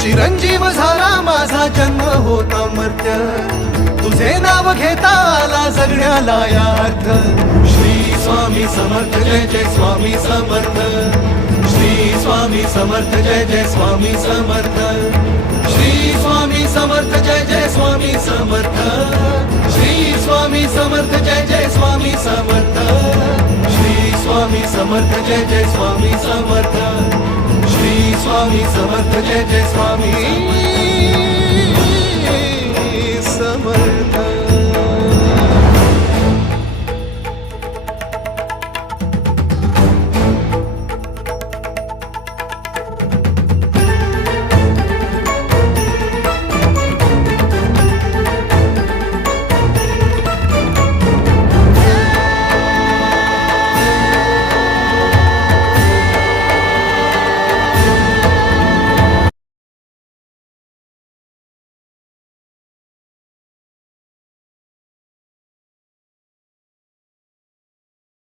चिरंजीव झाला माझा जन्म होता मर्त्य, तुझे नाव घेता आला जगण्याला यार्थ. श्री स्वामी समर्थ जय जय स्वामी समर्थ. श्री स्वामी समर्थ जय जय स्वामी समर्थ. श्री स्वामी समर्थ जय जय स्वामी समर्थ. श्री स्वामी समर्थ जय जय स्वामी समर्थ. श्री स्वामी समर्थ जय जय स्वामी समर्थ. श्री स्वामी समर्थ जय जय स्वामी